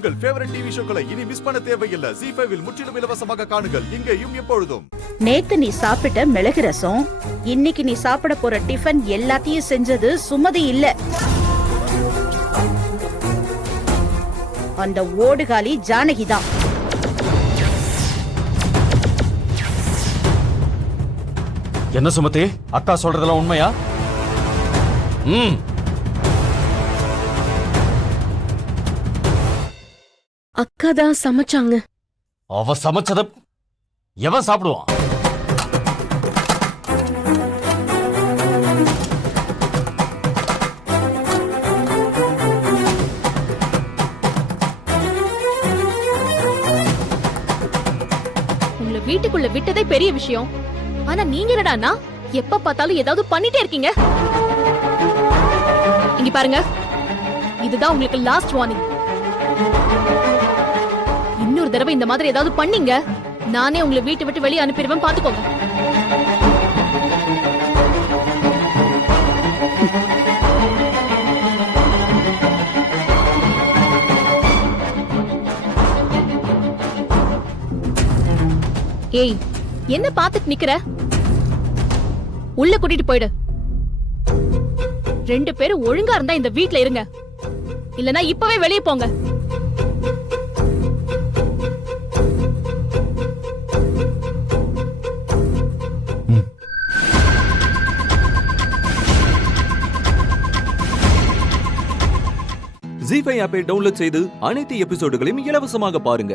உங்கள் favourite TV ஷோக்களை இனி miss பண்ண தேவையில்லை. ZEE5 இல் முற்றிலும் இலவசமாக காணுங்கள். இங்கேயும் எப்பொழுதும். நேத்து நீ சாப்பிட்ட மிளகு ரசம், இன்னைக்கு நீ சாப்பிட போற டிஃபன் எல்லாத்தையும் செஞ்சது சுமதி இல்ல, அந்த ஓடுகாலி ஜானகி தான். என்ன சுமதி, அக்கா சொல்றதெல்லாம் உண்மையா? அக்கா தான் சமைச்சாங்க. அவ சமைச்சத எவன் சாப்பிடுவான்? உங்களை வீட்டுக்குள்ள விட்டதே பெரிய விஷயம். ஆனா நீங்க என்னடான்னா எப்ப பார்த்தாலும் ஏதாவது பண்ணிட்டே இருக்கீங்க. இங்க பாருங்க, இதுதான் உங்களுக்கு லாஸ்ட் வார்னிங். இன்னொரு தடவை இந்த மாதிரி ஏதாவது பண்ணீங்க, நானே உங்களை வீட்டை விட்டு வெளியே அனுப்பிடுவேன், பாத்துக்கோங்க. ஏய், என்ன பாத்துட்டு நிக்கிற? உள்ள கூட்டிட்டு போயிடு. 2 பேரும் ஒழுங்கா இருந்தா இந்த வீட்ல இருங்க, இல்லனா இப்பவே வெளியே போங்க. ZEE5 ஆப்பை டவுன்லோட் செய்து அனைத்து எபிசோடுகளையும் இலவசமாக பாருங்க.